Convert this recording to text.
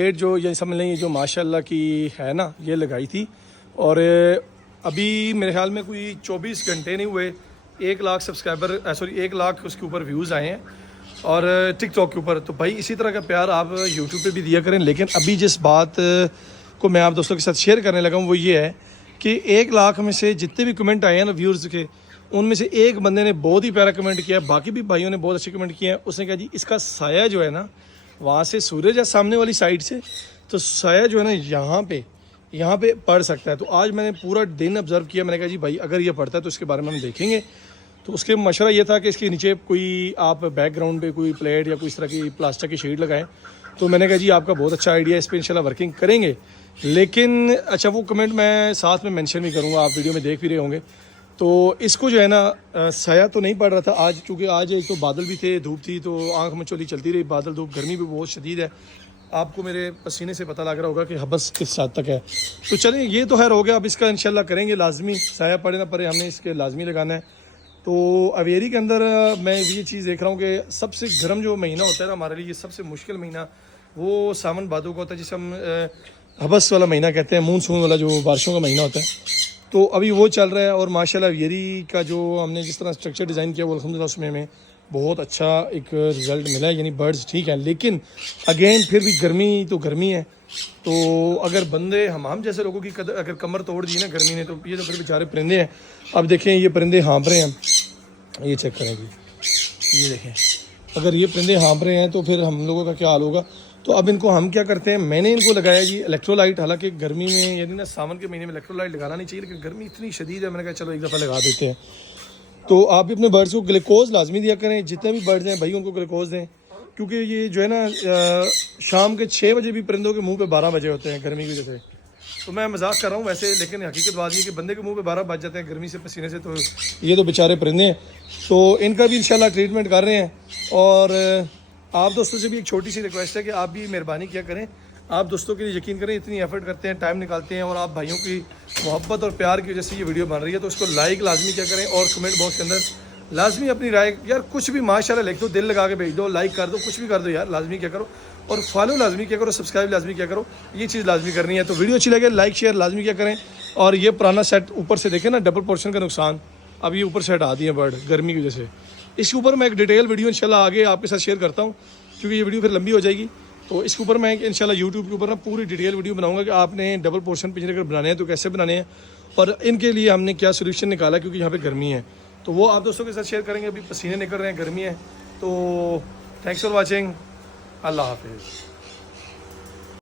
پیٹ جو یہ سمجھ لیں یہ جو ماشاءاللہ کی ہے نا یہ لگائی تھی، اور ابھی میرے خیال میں کوئی 24 گھنٹے نہیں ہوئے 1 لاکھ سبسکرائبر 1 لاکھ اس کے اوپر ویوز آئے ہیں، اور ٹک ٹاک کے اوپر. تو بھائی اسی طرح کا پیار آپ یوٹیوب پہ بھی دیا کریں. لیکن ابھی جس بات کو میں آپ دوستوں کے ساتھ شیئر کرنے لگا ہوں وہ یہ ہے کہ 1 لاکھ میں سے جتنے بھی کمنٹ آئے ہیں نا ویورز کے، ان میں سے ایک بندے نے بہت ہی پیارا کمنٹ کیا ہے، باقی بھی بھائیوں نے بہت اچھے کمنٹ کیے ہیں. اس نے کہا جی اس کا سایہ جو ہے نا وہاں سے سورج ہے سامنے والی سائڈ سے، تو سایہ جو ہے نا یہاں پہ پڑ سکتا ہے. تو آج میں نے پورا دن آبزرو کیا، میں نے کہا جی بھائی اگر یہ پڑتا ہے تو اس کے بارے میں ہم دیکھیں گے. تو اس کے مشورہ یہ تھا کہ اس کے نیچے کوئی آپ بیک گراؤنڈ پہ کوئی پلیٹ یا کوئی اس طرح کی پلاسٹر کی شیٹ لگائیں. تو میں نے کہا جی آپ کا بہت اچھا آئیڈیا ہے، اس پہ انشاءاللہ ورکنگ کریں گے. لیکن اچھا وہ کمنٹ میں ساتھ میں مینشن بھی کروں گا، آپ ویڈیو میں دیکھ بھی رہے ہوں گے. تو اس کو جو ہے نا سایہ تو نہیں پڑ رہا تھا آج، کیونکہ آج ایک تو بادل بھی تھے، دھوپ تھی، تو آنکھ مچولی چلتی رہی، بادل دھوپ، گرمی بھی بہت شدید ہے. آپ کو میرے پسینے سے پتہ لگ رہا ہوگا کہ حبس کس حد تک ہے. تو چلیں یہ تو خیر ہو گیا، اب اس کا انشاءاللہ کریں گے لازمی، سایہ پڑے نہ پڑے ہم نے اس کے لازمی لگانا ہے. تو اویری کے اندر میں یہ چیز دیکھ رہا ہوں کہ سب سے گرم جو مہینہ ہوتا ہے نا ہمارے لیے، سب سے مشکل مہینہ وہ ساون بھادو کا ہوتا ہے، جسے ہم حبس والا مہینہ کہتے ہیں، مونسون والا جو بارشوں کا مہینہ ہوتا ہے. تو ابھی وہ چل رہا ہے، اور ماشاءاللہ اویری کا جو ہم نے جس طرح اسٹرکچر ڈیزائن کیا وہ الحمدللہ اس میں بہت اچھا ایک رزلٹ ملا ہے. یعنی برڈز ٹھیک ہیں، لیکن اگین پھر بھی گرمی تو گرمی ہے. تو اگر بندے ہم جیسے لوگوں کی اگر کمر توڑ دی نا گرمی نے، تو یہ تو پھر بیچارے پرندے ہیں. اب دیکھیں یہ پرندے ہانپ رہے ہیں، یہ چیک کریں گے، یہ دیکھیں اگر یہ پرندے ہانپ رہے ہیں تو پھر ہم لوگوں کا کیا حال ہوگا. تو اب ان کو ہم کیا کرتے ہیں، میں نے ان کو لگایا جی الیکٹرو لائٹ. حالانکہ گرمی میں یعنی نا ساون کے مہینے میں الیکٹرو لائٹ لگانا نہیں چاہیے، لیکن گرمی اتنی شدید ہے میں نے کہا چلو ایک دفعہ لگا دیتے ہیں. تو آپ بھی اپنے برڈز کو گلوکوز لازمی دیا کریں، جتنے بھی برڈز ہیں بھائی ان کو گلوکوز دیں. کیونکہ یہ جو ہے نا شام کے 6 بجے بھی پرندوں کے منہ پہ 12 بجے ہوتے ہیں گرمی کی وجہ سے. تو میں مذاق کر رہا ہوں ویسے، لیکن حقیقت بات یہ کہ بندے کے منہ پہ 12 بج جاتے ہیں گرمی سے پسینے سے. تو یہ تو بیچارے پرندے ہیں، تو ان کا بھی انشاءاللہ ٹریٹمنٹ کر رہے ہیں. اور آپ دوستوں سے بھی ایک چھوٹی سی ریکویسٹ ہے کہ آپ بھی مہربانی کیا کریں، آپ دوستوں کے لیے یقین کریں، اتنی ایفرٹ کرتے ہیں، ٹائم نکالتے ہیں، اور آپ بھائیوں کی محبت اور پیار کی وجہ سے یہ ویڈیو بن رہی ہے. تو اس کو لائک لازمی کیا کریں، اور کمنٹ باکس کے اندر لازمی اپنی رائے، یار کچھ بھی ماشاءاللہ لکھ دو، دل لگا کے بھیج دو، لائک کر دو، کچھ بھی کر دو یار، لازمی کیا کرو. اور فالو لازمی کیا کرو، سبسکرائب لازمی کیا کرو، یہ چیز لازمی کرنی ہے. تو ویڈیو اچھی لگے لائک شیئر لازمی کیا کریں. اور یہ پرانا سیٹ اوپر سے دیکھیں نا، ڈبل پورشن کا نقصان، اب یہ اوپر سے ہٹا دیے برڈ گرمی کی وجہ سے. اس کے اوپر میں ایک ڈیٹیل ویڈیو انشاءاللہ آگے آپ کے ساتھ شیئر کرتا ہوں، کیونکہ یہ ویڈیو پھر لمبی ہو جائے گی. تو اس کے اوپر میں انشاءاللہ یوٹیوب کے اوپر نا پوری ڈیٹیل ویڈیو بناؤں گا کہ آپ نے ڈبل پورشن پنجرے اگر بنانے ہیں تو کیسے بنانے ہیں، اور ان کے لیے ہم نے کیا سولوشن نکالا، کیونکہ یہاں پہ گرمی ہے. تو وہ آپ دوستوں کے ساتھ شیئر کریں گے. ابھی پسینے نکل رہے ہیں، گرمی ہے. تو تھینکس فار واچنگ، اللہ حافظ.